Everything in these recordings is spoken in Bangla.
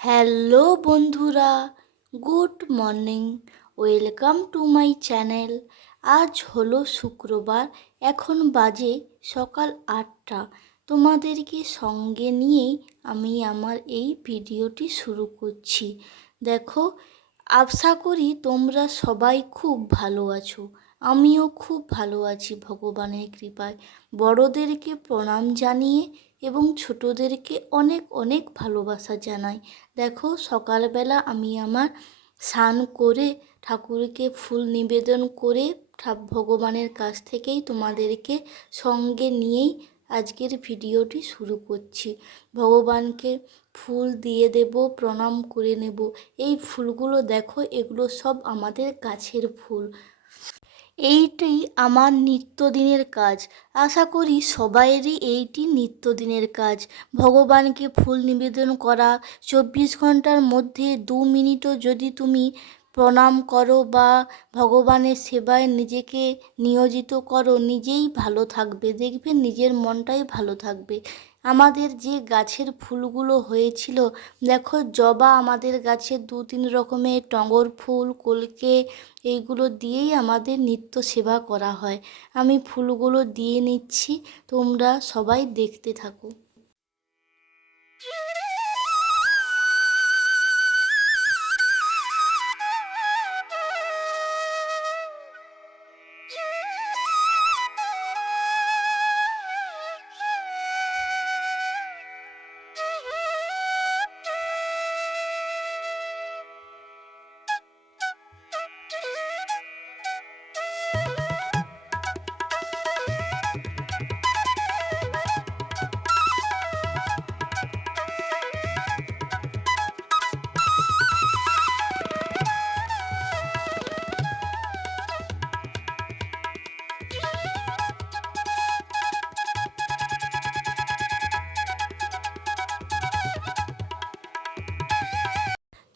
হ্যালো বন্ধুরা, good morning. Welcome to my channel. আজ হলো শুক্রবার, এখন বাজে সকাল 8টা। তোমাদেরকে সঙ্গে নিয়েই আমি আমার এই ভিডিওটি শুরু করছি। দেখো, আশা করি তোমরা সবাই খুব ভালো আছো। আমিও খুব ভালো আছি ভগবানের কৃপায়। বড়দেরকে প্রণাম জানিয়ে এবং ছোটদেরকে অনেক অনেক ভালোবাসা জানাই। দেখো, সকালবেলা আমি আমার স্নান করে ঠাকুরকে ফুল নিবেদন করে ভগবানের কাছ থেকেই তোমাদেরকে সঙ্গে নিয়েই আজকের ভিডিওটি শুরু করছি। ভগবানকে ফুল দিয়ে দেব, প্রণাম করে নেব। এই ফুলগুলো দেখো, এগুলো সব আমাদের গাছের ফুল। এইটাই আমার নিত্যদিনের কাজ। আশা করি সবাইয়েরই এইটি নিত্যদিনের কাজ। ভগবানকে ফুল নিবেদন করা, 24 ঘন্টার মধ্যে 2 মিনিটও যদি তুমি প্রণাম করো বা ভগবানের সেবায় নিজেকে নিয়োজিত করো, নিজেই ভালো থাকবে, দেখবে নিজের মনটাই ভালো থাকবে। আমাদের যে গাছের ফুলগুলো হয়েছিল, দেখো জবা আমাদের গাছে 2-3 রকমের, টগর ফুল, কলকে, এইগুলো দিয়েই আমাদের নিত্য সেবা করা হয়। আমি ফুলগুলো দিয়ে নিচ্ছি, তোমরা সবাই দেখতে থাকো।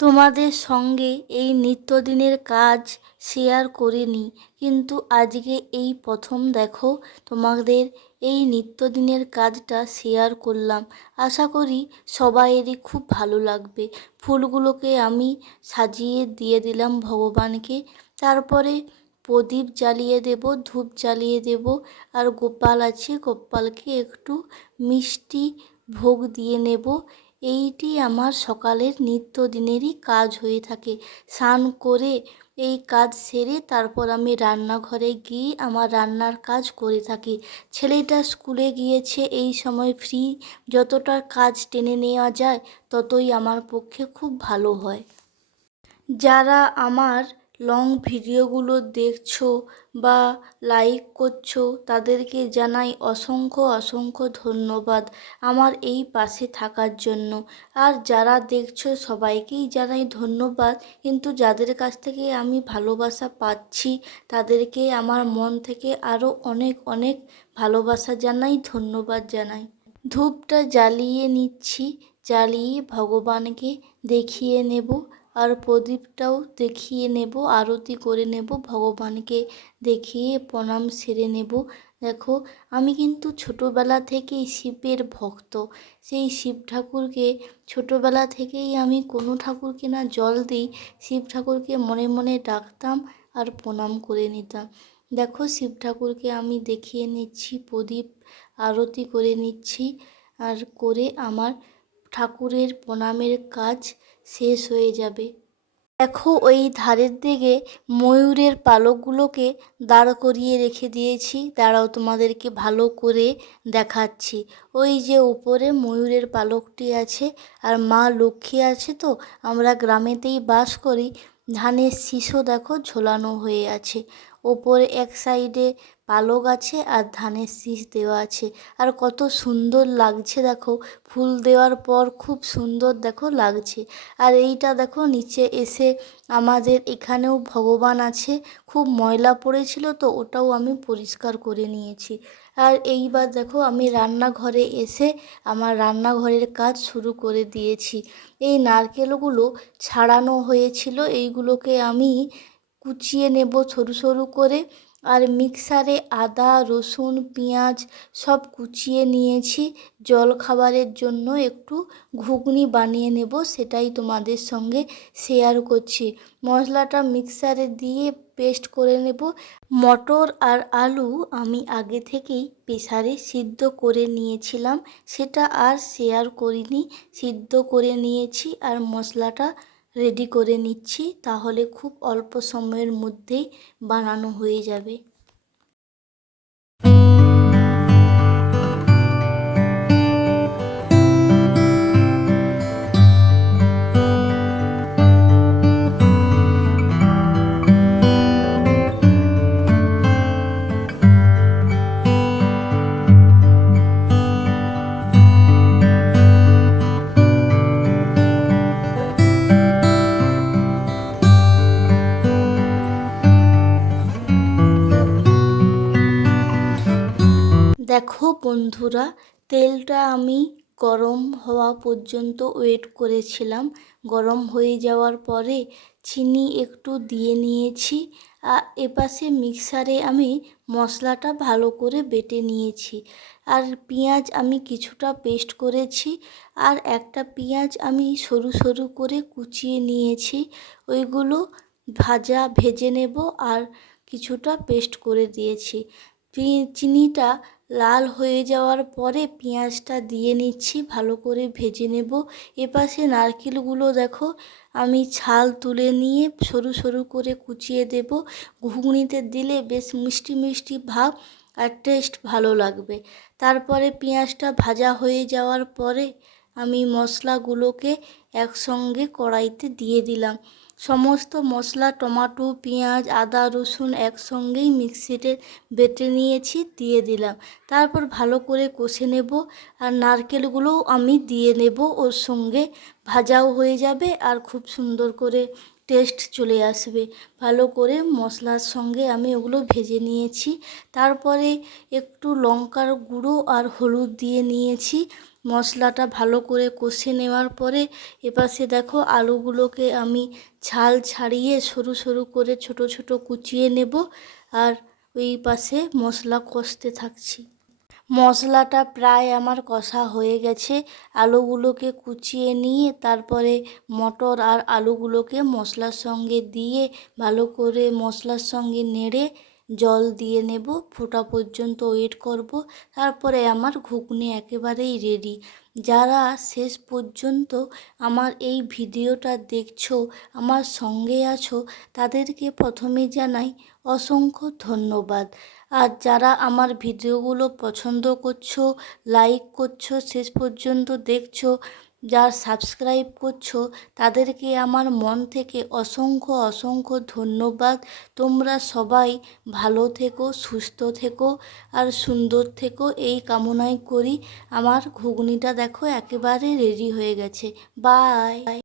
তোমাদের সঙ্গে এই নিত্যদিনের কাজ শেয়ার করিনি, কিন্তু আজকে এই প্রথম দেখো তোমাদের এই নিত্যদিনের কাজটা শেয়ার করলাম। আশা করি সবাইয়েরই খুব ভালো লাগবে। ফুলগুলোকে আমি সাজিয়ে দিয়ে দিলাম ভগবানকে, তারপরে প্রদীপ জ্বালিয়ে দেব, ধূপ জ্বালিয়ে দেব। আর গোপাল আছে, গোপালকে একটু মিষ্টি ভোগ দিয়ে নেব। এইটি আমার সকালের নিত্যদিনেরই কাজ হয়ে থাকে। স্নান করে এই কাজ সেরে তারপর আমি রান্নাঘরে গিয়ে আমার রান্নার কাজ করে থাকি। ছেলেটা স্কুলে গিয়েছে, এই সময় ফ্রি, যতটা কাজ টেনে নেওয়া যায় ততই আমার পক্ষে খুব ভালো হয়। যারা আমার লং ভিডিওগুলো দেখছো বা লাইক করছো, তাদেরকে জানাই অসংখ্য অসংখ্য ধন্যবাদ আমার এই পাশে থাকার জন্য। আর যারা দেখছো সবাইকেই জানাই ধন্যবাদ, কিন্তু যাদের কাছ থেকে আমি ভালোবাসা পাচ্ছি তাদেরকে আমার মন থেকে আরও অনেক অনেক ভালোবাসা জানাই, ধন্যবাদ জানাই। ধূপটা জ্বালিয়ে নিচ্ছি, জ্বালিয়ে ভগবানকে দেখিয়ে নেব। আর প্রদীপটাও দেখিয়ে নেব, আরতি করে নেব, ভগবানকে দেখিয়ে প্রণাম সেরে নেব। দেখো, আমি কিন্তু ছোটোবেলা থেকেই শিবের ভক্ত। সেই শিব ঠাকুরকে ছোটোবেলা থেকেই আমি কোনো ঠাকুরকে না জল দিই, শিব ঠাকুরকে মনে মনে ডাকতাম আর প্রণাম করে নিতাম। দেখো, শিব ঠাকুরকে আমি দেখিয়ে নিচ্ছি, প্রদীপ আরতি করে নিচ্ছি। আর করে আমার ঠাকুরের প্রণামের কাজ শেষ হয়ে যাবে। দেখো, ওই ধারের দিকে ময়ূরের পালকগুলোকে দাঁড় করিয়ে রেখে দিয়েছি। দাঁড়াও, তোমাদেরকে ভালো করে দেখাচ্ছি। ওই যে উপরে ময়ূরের পালকটি আছে, আর মা লক্ষ্মী আছে। তো আমরা গ্রামেতেই বাস করি। ধানের শীষও দেখো ঝোলানো হয়ে আছে। ওপরে এক সাইডে পালক আছে আর ধানের শীষ দেওয়া আছে। আর কত সুন্দর লাগছে দেখো, ফুল দেওয়ার পর খুব সুন্দর দেখো লাগছে। আর এইটা দেখো, নিচে এসে আমাদের এখানেও ভগবান আছে, খুব ময়লা পড়েছিল তো ওটাও আমি পরিষ্কার করে নিয়েছি। আর এইবার দেখো, আমি রান্নাঘরে এসে আমার রান্নাঘরের কাজ শুরু করে দিয়েছি। এই নারকেলগুলো ছাড়ানো হয়েছিল, এইগুলোকে আমি কুচিয়ে নেব সরু সরু করে। আর মিক্সারে আদা রসুন পেঁয়াজ সব কুচিয়ে নিয়েছি। জল খাবারের জন্য একটু ঘুগনি বানিয়ে নেব, সেটাই তোমাদের সঙ্গে শেয়ার করছি। মশলাটা মিক্সারে দিয়ে পেস্ট করে নেব। মটর আর আলু আমি আগে থেকেই প্রেসারে সিদ্ধ করে নিয়েছিলাম, সেটা আর শেয়ার করিনি। সিদ্ধ করে নিয়েছি আর মশলাটা রেডি করে নিচ্ছি, তাহলে খুব অল্প সময়ের মধ্যেই বানানো হয়ে যাবে। দেখো বন্ধুরা, তেলটা আমি গরম হওয়া পর্যন্ত ওয়েট করেছিলাম। গরম হয়ে যাওয়ার পরে চিনি একটু দিয়ে নিয়েছি। আর এপাশে মিক্সারে আমি মশলাটা ভালো করে বেটে নিয়েছি। আর পেঁয়াজ আমি কিছুটা পেস্ট করেছি, আর একটা পেঁয়াজ আমি সরু সরু করে কুচিয়ে নিয়েছি। ওইগুলো ভেজে নেব আর কিছুটা পেস্ট করে দিয়েছি। চিনিটা লাল হয়ে যাওয়ার পরে পেঁয়াজটা দিয়ে নিচ্ছি, ভালো করে ভেজে নেব। এপাশে নারকেলগুলো দেখো আমি ছাল তুলে নিয়ে সরু সরু করে কুচিয়ে দেব। ঘুগনিতে দিলে বেশ মিষ্টি মিষ্টি ভাব আর টেস্ট ভালো লাগবে। তারপরে পেঁয়াজটা ভাজা হয়ে যাওয়ার পরে আমি মশলাগুলোকে একসঙ্গে কড়াইতে দিয়ে দিলাম। সমস্ত মশলা টমেটো পেঁয়াজ আদা রসুন একসঙ্গেই মিক্সিতে বেটে নিয়েছি, দিয়ে দিলাম। তারপর ভালো করে কষে নেব। আর নারকেলগুলোও আমি দিয়ে নেব ওর সঙ্গে, ভাজাও হয়ে যাবে আর খুব সুন্দর করে টেস্ট চলে আসবে। ভালো করে মশলার সঙ্গে আমি ওগুলো ভেজে নিয়েছি। তারপরে একটু লঙ্কার গুঁড়ো আর হলুদ দিয়ে নিয়েছি। মশলাটা ভালো করে কষে নেওয়ার পরে এপাশে দেখো আলুগুলোকে আমি ছাল ছাড়িয়ে সরু সরু করে ছোট ছোট কুচিয়ে নেব। আর ওই পাশে মশলা কষতে থাকছি। মশলাটা প্রায় আমার কষা হয়ে গেছে। আলুগুলোকে কুচিয়ে নিয়ে তারপরে মটর আর আলুগুলোকে মশলার সঙ্গে দিয়ে ভালো করে মশলার সঙ্গে নেড়ে জল দিয়ে নেব, ফোটা পর্যন্ত ওয়েট করব। তারপরে আমার ঘুগনি একেবারেই রেডি। যারা শেষ পর্যন্ত আমার এই ভিডিওটা দেখছো, আমার সঙ্গে আছো, তাদেরকে প্রথমে জানাই অসংখ্য ধন্যবাদ। আর যারা আমার ভিডিওগুলো পছন্দ করছো, লাইক করছো, শেষ পর্যন্ত দেখছো, যারা সাবস্ক্রাইব করছো, তাদেরকে আমার মন থেকে অসংখ্য অসংখ্য ধন্যবাদ। তোমরা সবাই ভালো থেকো, সুস্থ থেকো আর সুন্দর থেকো, এই কামনাই করি। আমার ঘুগনিটা দেখো একেবারে রেডি হয়ে গেছে। বাই।